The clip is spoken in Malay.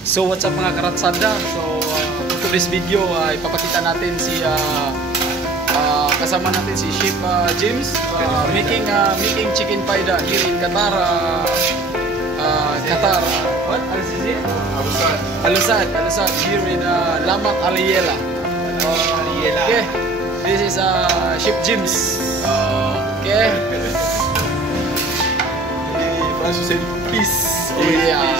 So what's up mga karatsada? So for today's video ipapakita natin si kasama natin si Chef James making chicken paida here in Qatar. Qatar. What? Alusad here in Lamak Aliela. Okay. This is Chef James. Okay. Peace. Oh yeah.